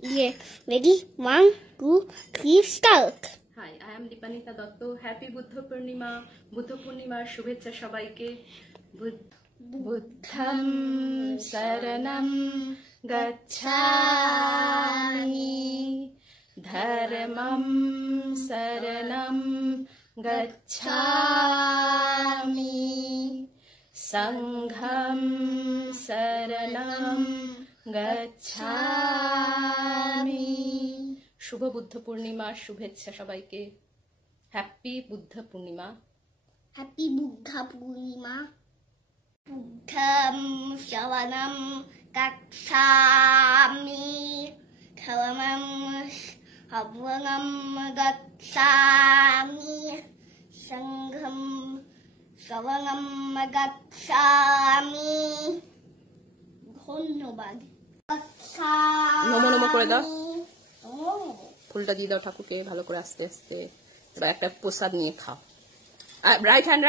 Yeah, ready? 1, 2, 3, start. Hi, I am Deepanita Dotto. Happy Buddha Purnima. Buddha Purnima শুভেচ্ছা সবাইকে। বুদ্ধং শরণং গচ্ছামি ধর্মং শরণং গচ্ছামি সংঘং শরণং গচ্ছামি। শুভ বুদ্ধ পূর্ণিমার শুভেচ্ছা সবাইকে। Happy Buddha Purnima. Happy Buddha Purnima. Buddham Shavanam Gacchami. Dhammam Shavanam Gacchami. Sangham Shavanam Gacchami. ধন্যবাদ। নমো নমো করে দাও। ফুলটা দিয়ে দাও ঠাকুরকে ভালো করে আস্তে আস্তে। এবার একটা প্রসাদ নিয়ে খাও। Right hand